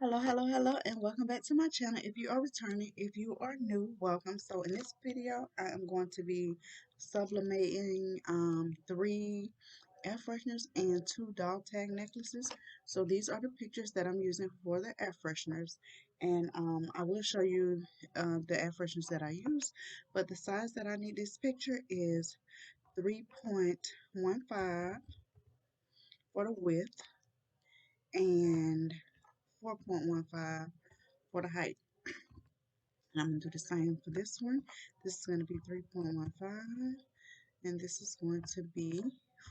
Hello, and welcome back to my channel. If you are returning, if you are new, welcome. So in this video, I am going to be sublimating three air fresheners and two dog tag necklaces. So these are the pictures that I'm using for the air fresheners, and I will show you the air fresheners that I use. But the size that I need this picture is 3.15 for the width and 4.15 for the height. And I'm going to do the same for this one. This is going to be 3.15 and this is going to be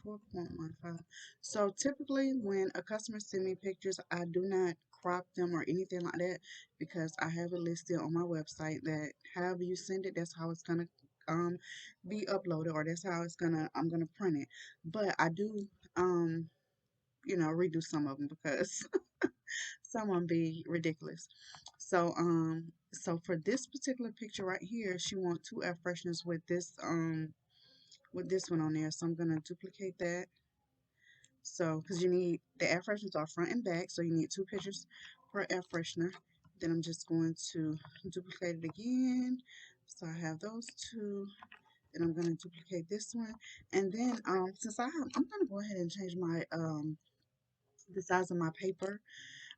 4.15. So typically when a customer send me pictures, I do not crop them or anything like that because I have it listed on my website that however you send it, that's how it's going to be uploaded, or that's how I'm gonna print it. But I do redo some of them because someone be ridiculous. So for this particular picture right here, she wants two air fresheners with this one on there. So I'm gonna duplicate that. So because you need the air fresheners are front and back, so you need two pictures per air freshener. Then I'm just going to duplicate it again. So I have those two. Then I'm gonna duplicate this one, and then since I'm gonna go ahead and change my the size of my paper.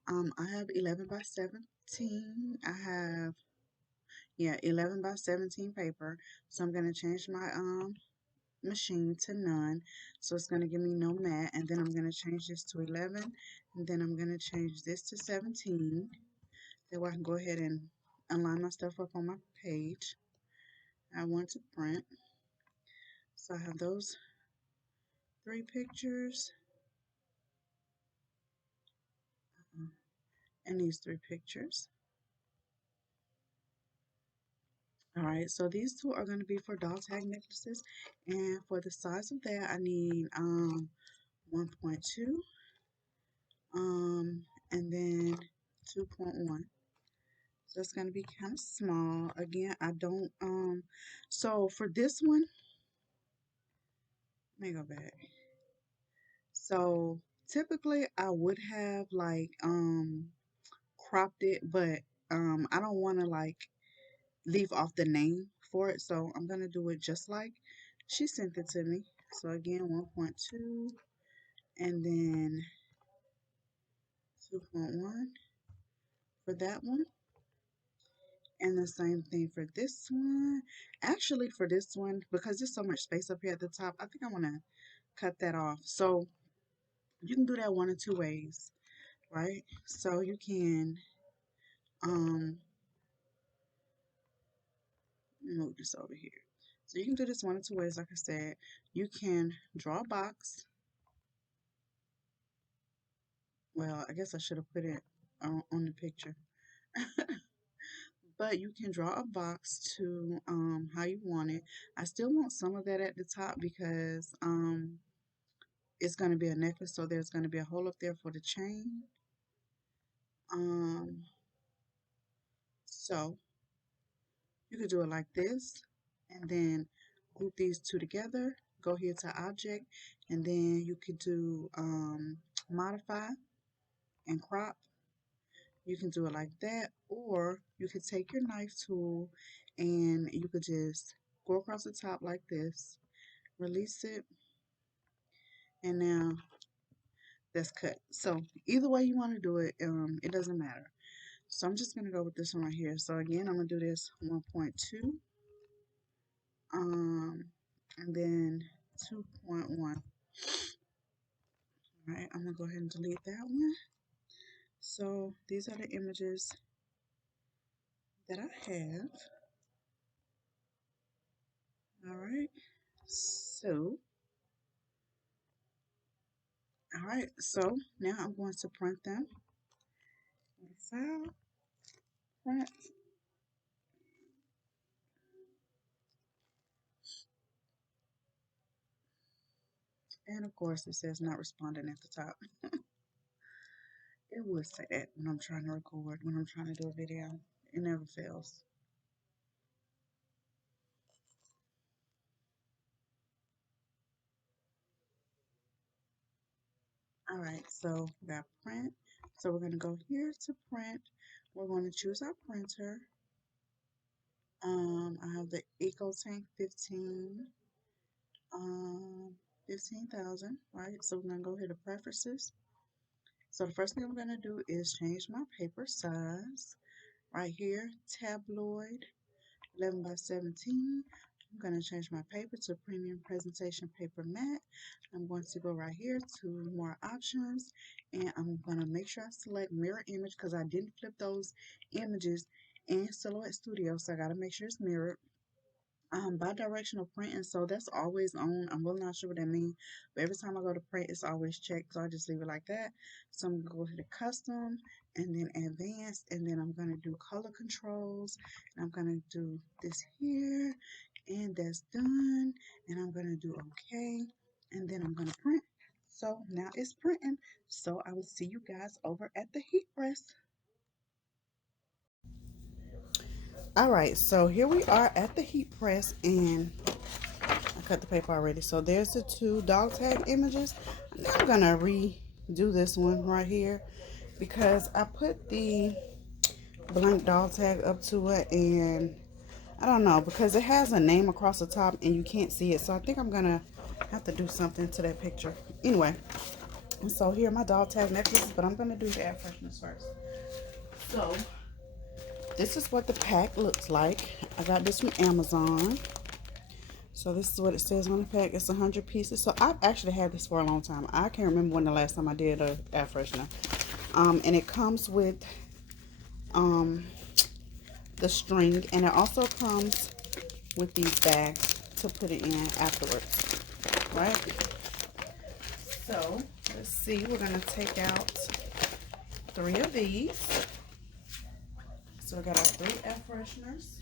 I have 11 by 17. I have, yeah, 11 by 17 paper. So I'm going to change my machine to none. So it's going to give me no mat. And then I'm going to change this to 11. And then I'm going to change this to 17. That way I can go ahead and align my stuff up on my page. I want to print. So I have those three pictures and these three pictures. Alright, so these two are going to be for dog tag necklaces, and for the size of that I need 1.2 and then 2.1. So it's going to be kind of small. Again, I don't so for this one, let me go back. So typically I would have like cropped it, but I don't want to like leave off the name for it, so I'm gonna do it just like she sent it to me. So again, 1.2 and then 2.1 for that one, and the same thing for this one. Actually, for this one, because there's so much space up here at the top, I think I want to cut that off. So you can do that one of two ways, right? So you can move this over here. So you can do this one of two ways. Like I said, you can draw a box. Well, I guess I should have put it on the picture. But you can draw a box to how you want it. I still want some of that at the top because it's going to be a necklace, so there's going to be a hole up there for the chain. Um, so you could do it like this, and then group these two together. Go here to object, and then you could do modify and crop. You can do it like that, or you could take your knife tool and you could just go across the top like this, release it, and now that's cut. So either way you want to do it, it doesn't matter. So I'm just gonna go with this one right here. So again, I'm gonna do this 1.2, and then 2.1. All right, I'm gonna go ahead and delete that one. So these are the images that I have. All right, so so now I'm going to print them. File, print, and of course it says not responding at the top. It would say that when I'm trying to record, when I'm trying to do a video. It never fails. All right, so we got print, So we're going to go here to print. We're going to choose our printer. I have the EcoTank 15,000, right? So we're going to go here to preferences. So the first thing I'm going to do is change my paper size. Right here, tabloid, 11 by 17. I'm going to change my paper to premium presentation paper matte. I'm going to go right here to more options, and I'm going to make sure I select mirror image because I didn't flip those images in Silhouette Studio, so I got to make sure it's mirrored. Bi-directional printing, so that's always on. I'm really not sure what that means, but every time I go to print, it's always checked, so I just leave it like that. So I'm gonna go to the custom and then advanced, and then I'm gonna do color controls, and I'm gonna do this here, and that's done, and I'm gonna do okay, and then I'm gonna print. So now it's printing, so I will see you guys over at the heat press. All right, so here we are at the heat press, and I cut the paper already. So there's the two dog tag images. I'm gonna redo this one right here because I put the blank dog tag up to it, and I don't know, because it has a name across the top and you can't see it. So I think I'm gonna have to do something to that picture. Anyway, so here are my dog tag necklaces, but I'm gonna do the air fresheners first. So this is what the pack looks like. I got this from Amazon. So this is what it says on the pack. It's 100 pieces. So I've actually had this for a long time. I can't remember when the last time I did a air freshener. And it comes with the string, and it also comes with these bags to put it in afterwards, right? So let's see. We're gonna take out 3 of these. So we got our 3 air fresheners.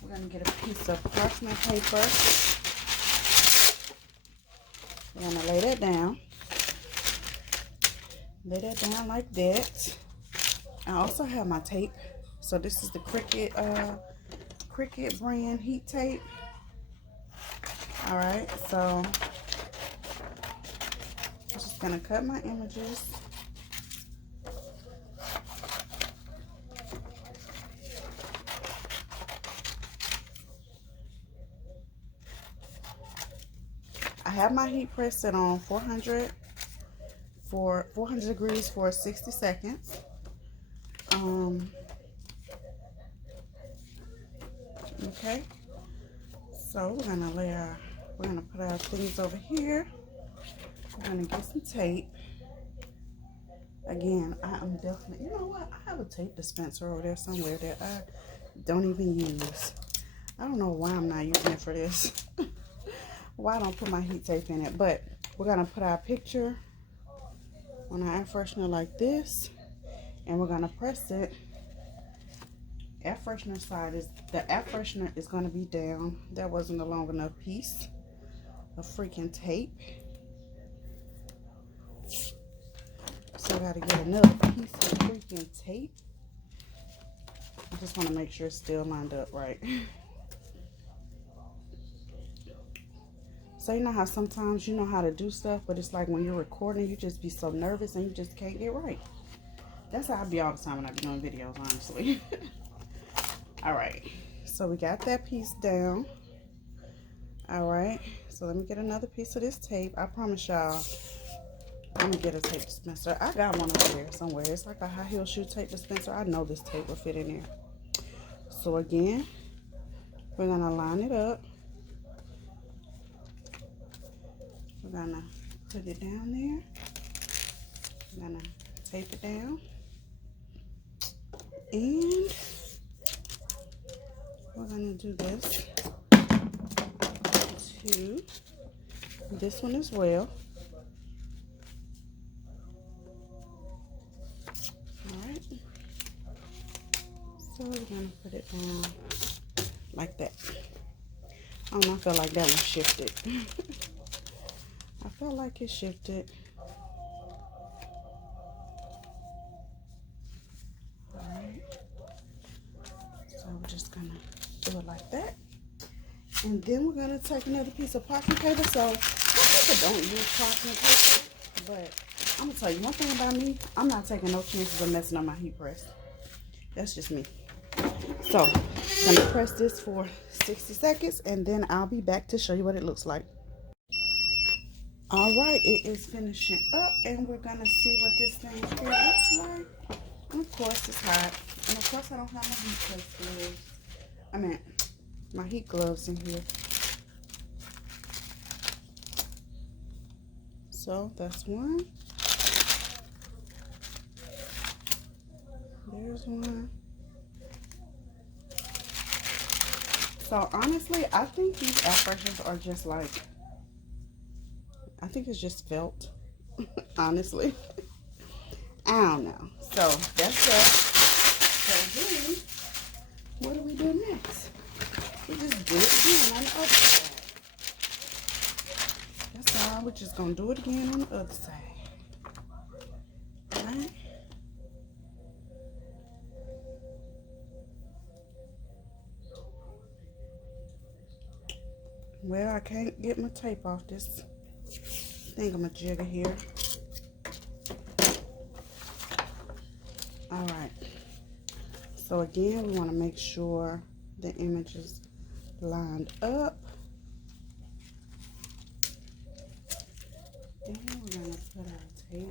We're gonna get a piece of parchment paper. We're gonna lay that down. Lay that down like that. I also have my tape. So this is the Cricut brand heat tape. All right, so I'm just gonna cut my images. I have my heat press set on 400 degrees for 60 seconds. Okay, so we're gonna put our things over here. We're gonna get some tape. Again, I am definitely, you know what? I have a tape dispenser over there somewhere that I don't even use. I don't know why I'm not using it for this. Why I don't put my heat tape in it, but we're gonna put our picture on our air freshener like this, and we're gonna press it. Air freshener side is, the air freshener is gonna be down. That wasn't a long enough piece of freaking tape. So I gotta get another piece of freaking tape. I just wanna make sure it's still lined up right. So you know how sometimes you know how to do stuff, but it's like when you're recording, you just be so nervous and you just can't get right. That's how I be all the time when I be doing videos, honestly. All right, so we got that piece down. All right, so let me get another piece of this tape. I promise y'all, I'm gonna get a tape dispenser. I got one over there somewhere. It's like a high heel shoe tape dispenser. I know this tape will fit in there. So again, we're gonna line it up. We're gonna put it down there. We're gonna tape it down. And we're gonna do this to this one as well. Alright. So we're gonna put it down like that. I don't know, I feel like that one shifted. I felt like it shifted. Alright. So we're just gonna do it like that. And then we're gonna take another piece of parchment paper. So some people don't use parchment paper, but I'm gonna tell you one thing about me. I'm not taking no chances of messing up my heat press. That's just me. So I'm gonna press this for 60 seconds and then I'll be back to show you what it looks like. All right, it is finishing up and we're gonna see what this thing here looks like. And of course it's hot. And of course I don't have my heat press gloves. I mean, my heat gloves in here. So that's one. There's one. So honestly, I think these air fresheners are just like, I think it's just felt, honestly. I don't know. So that's that. So then, what do we do next? We just do it again on the other side. That's all. We're just going to do it again on the other side. Right? Well, I can't get my tape off this thingamajigger here. All right. So again, we want to make sure the image is lined up. And we're going to put our tape.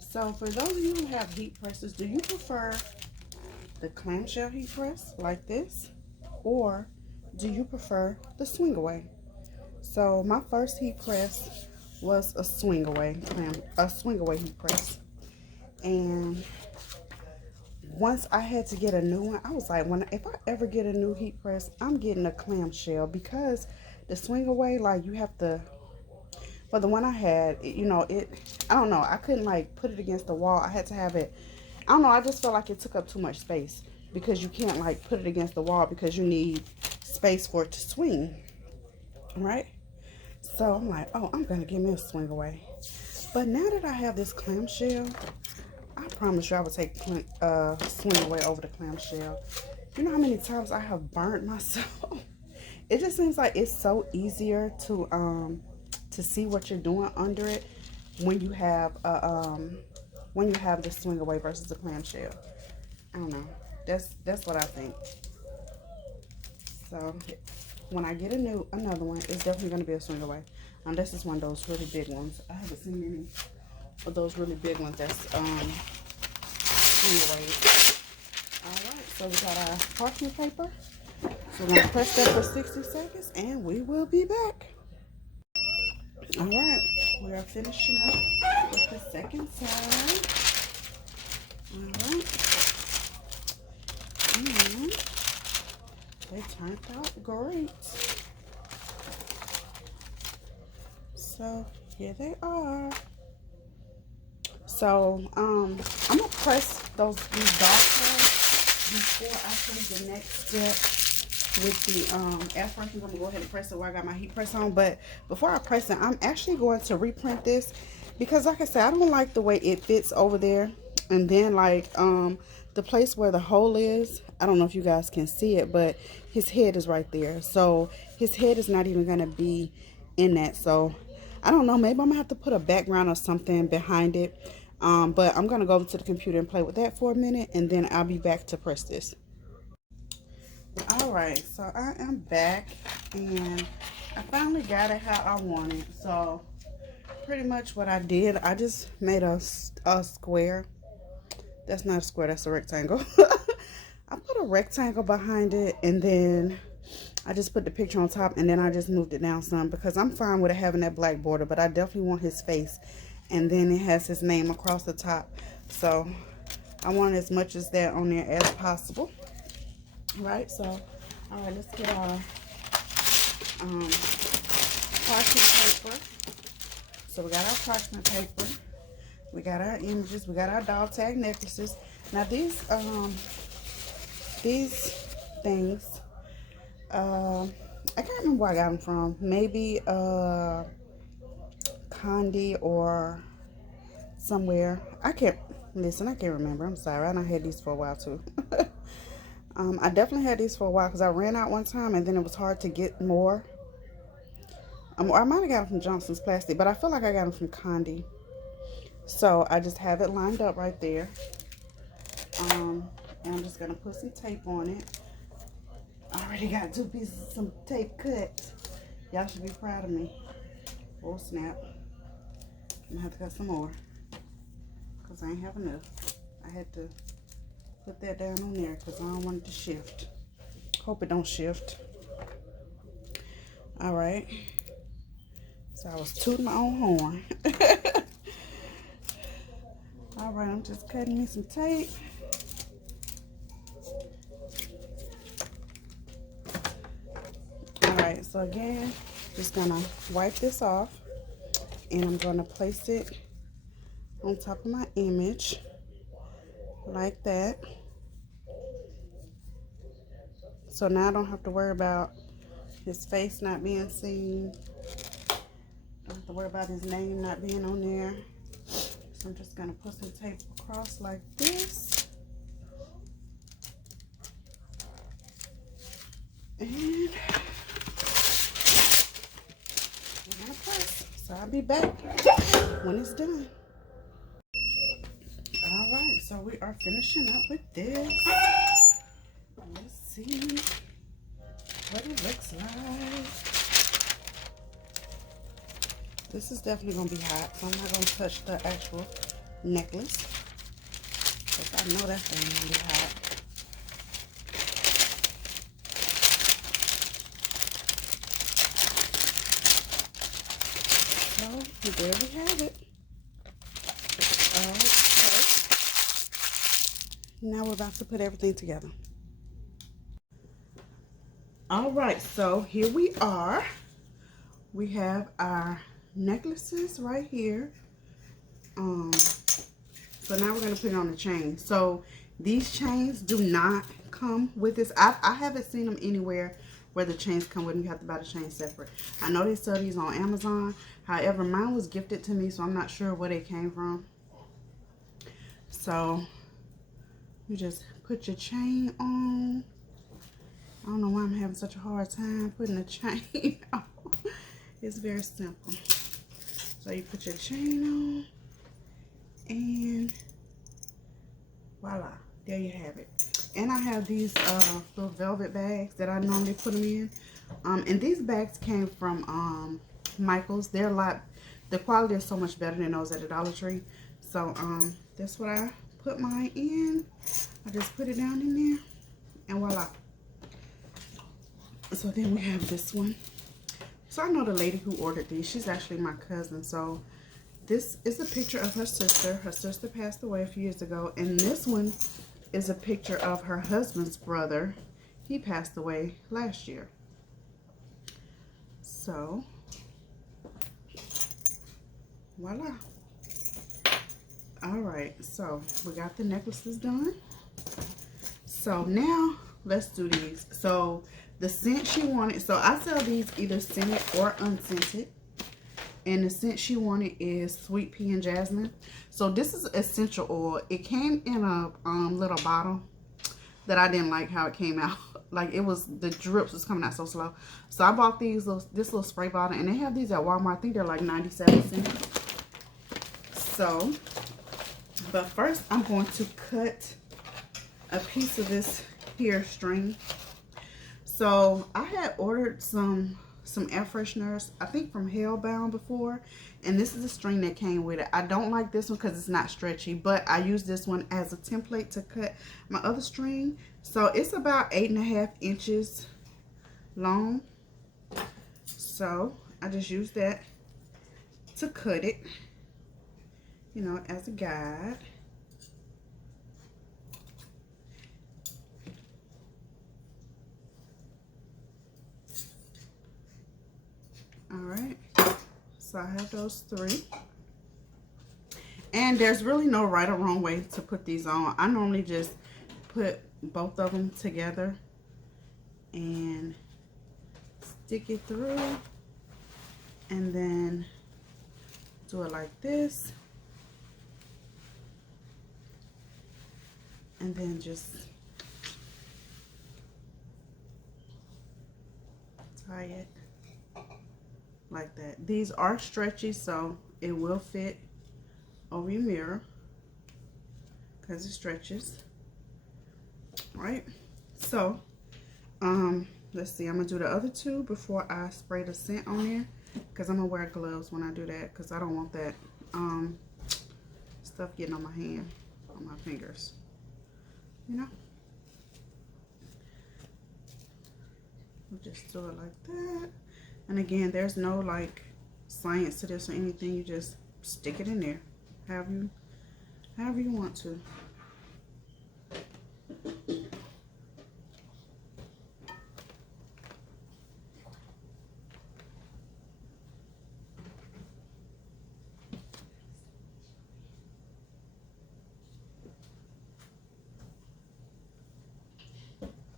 So for those of you who have heat presses, do you prefer the clamshell heat press like this, or do you prefer the swing away? So my first heat press was a swing away heat press, and once I had to get a new one, I was like, if I ever get a new heat press, I'm getting a clamshell, because the swing away, like, you have to, for the one I had, you know, I don't know, I couldn't like put it against the wall. I had to have it, I don't know, I just felt like it took up too much space, because you can't like put it against the wall because you need space for it to swing, right? So I'm like, oh, I'm gonna give me a swing away. But now that I have this clamshell, I promise you I would take swing away over the clamshell. You know how many times I have burnt myself? It just seems like it's so easier to see what you're doing under it when you have the swing away versus the clamshell. I don't know. That's what I think. So when I get another one, it's definitely gonna be a swing away. This is one of those really big ones. I haven't seen many of those really big ones that's swing aways. Alright, so we got our parchment paper. So we're gonna press that for 60 seconds and we will be back. Alright, we are finishing up with the second side. Alright. And they turned out great. So here they are. So I'm gonna press these dark ones before I take the next step with the air freshener. I'm gonna go ahead and press it while I got my heat press on. But before I press it, I'm actually going to reprint this, because like I said, I don't like the way it fits over there. And then like the place where the hole is, I don't know if you guys can see it, but his head is right there. So his head is not even gonna be in that. So I don't know, maybe I'm gonna have to put a background or something behind it. But I'm gonna go over to the computer and play with that for a minute, and then I'll be back to press this. Alright, so I am back, and I finally got it how I want it. So pretty much what I did, I just made a square. That's not a square, that's a rectangle. I put a rectangle behind it, and then I just put the picture on top, and then I just moved it down some, because I'm fine with it having that black border, but I definitely want his face, and then it has his name across the top. So I want as much as that on there as possible. Right, so all right, let's get our parchment paper. So we got our parchment paper, we got our images, we got our dog tag necklaces. Now these things, I can't remember where I got them from. Maybe Condi or somewhere. I can't remember. I'm sorry. I done had these for a while too. I definitely had these for a while because I ran out one time, and then it was hard to get more. I might have got them from Johnson's Plastic, but I feel like I got them from Condi. So I just have it lined up right there. And I'm just gonna put some tape on it. I already got 2 pieces of some tape cut. Y'all should be proud of me. Oh snap. I'm gonna have to cut some more because I ain't have enough. I had to put that down on there because I don't want it to shift. Hope it don't shift. All right. So I was tooting my own horn. All right, I'm just cutting me some tape. All right, so again, just gonna wipe this off and I'm gonna place it on top of my image like that. So now I don't have to worry about his face not being seen. I don't have to worry about his name not being on there. So I'm just gonna put some tape across like this. And we're gonna press. So I'll be back when it's done. All right, so we are finishing up with this. Let's see what it looks like. This is definitely gonna be hot, so I'm not gonna touch the actual necklace because I know that thing gonna be hot. So there we have it. Okay. Now we're about to put everything together. All right, so here we are. We have our necklaces right here. So now we're gonna put it on the chain. So these chains do not come with this. I haven't seen them anywhere where the chains come with them. You have to buy the chains separate. I know they sell these on Amazon. However, mine was gifted to me, so I'm not sure where they came from. So you just put your chain on. I don't know why I'm having such a hard time putting the chain on. It's very simple. So you put your chain on and voila, there you have it. And I have these little velvet bags that I normally put them in. And these bags came from Michael's. They're a lot, the quality is so much better than those at the Dollar Tree. So that's what I put mine in. I just put it down in there and voila. So then we have this one. So I know the lady who ordered these. She's actually my cousin. So this is a picture of her sister. Her sister passed away a few years ago. And this one is a picture of her husband's brother. He passed away last year. So, voila. All right, so we got the necklaces done. So now let's do these. So the scent she wanted, so I sell these either scented or unscented. And the scent she wanted is sweet pea and jasmine. So this is essential oil. It came in a little bottle that I didn't like how it came out. Like it was, the drips was coming out so slow. So I bought this little spray bottle, and they have these at Walmart. I think they're like 97 cents. So, but first I'm going to cut a piece of this hair string. So I had ordered some air fresheners, I think from Hellbound before, and this is the string that came with it. I don't like this one because it's not stretchy, but I use this one as a template to cut my other string. So it's about 8.5 inches long. So I just use that to cut it, you know, as a guide. All right, so I have those 3. And there's really no right or wrong way to put these on. I normally just put both of them together and stick it through, and then do it like this, and then just tie it like that. These are stretchy, so it will fit over your mirror because it stretches. Right? So, let's see. I'm going to do the other two before I spray the scent on there because I'm going to wear gloves when I do that because I don't want that stuff getting on my hand, on my fingers. You know? We'll just do it like that. And again, there's no like science to this or anything. You just stick it in there however you want to.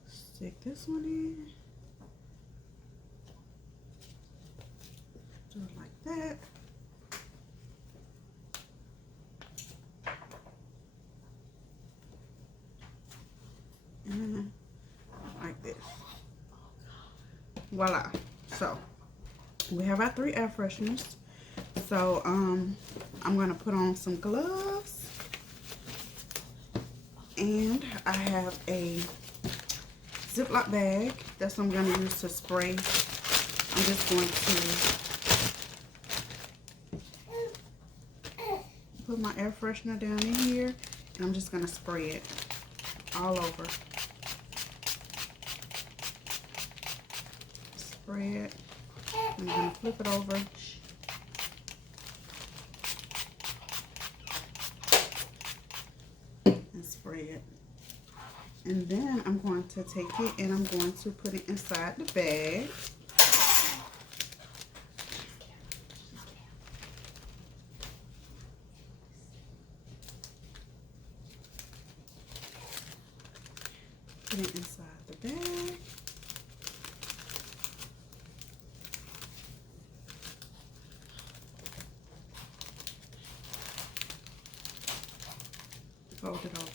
Stick this one in. Do it like that. And like this. Voila. So we have our 3 air fresheners. So I'm gonna put on some gloves, and I have a Ziploc bag. That's what I'm gonna use to spray. I'm just going to put my air freshener down in here, and I'm just gonna spray it all over. Spray it. I'm gonna flip it over. And spray it. And then I'm going to take it and I'm going to put it inside the bag. Put it inside the bag. Fold it over.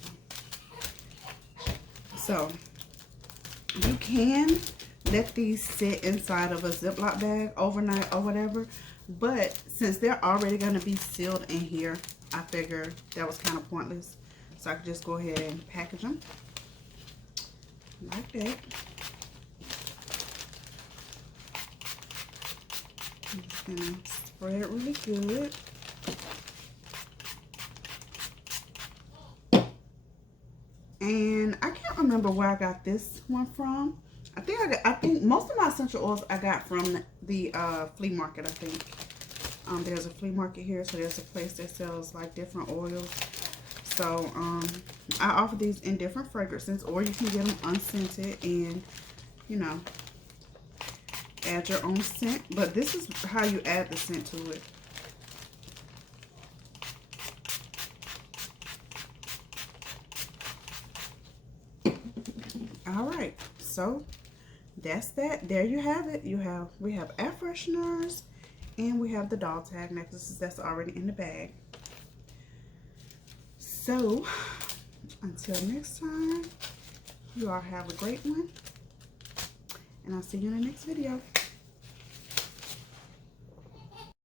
So you can let these sit inside of a Ziploc bag overnight or whatever, but since they're already going to be sealed in here, I figured that was kind of pointless. So I could just go ahead and package them like that. I'm just going to spread it really good. And I can't remember where I got this one from. I think most of my essential oils I got from the flea market, I think. There's a flea market here, so there's a place that sells like different oils. So I offer these in different fragrances, or you can get them unscented and, you know, add your own scent. But this is how you add the scent to it. All right, so that's that. There you have it. We have air fresheners, and we have the doll tag necklaces that's already in the bag. So until next time, you all have a great one, and I'll see you in the next video.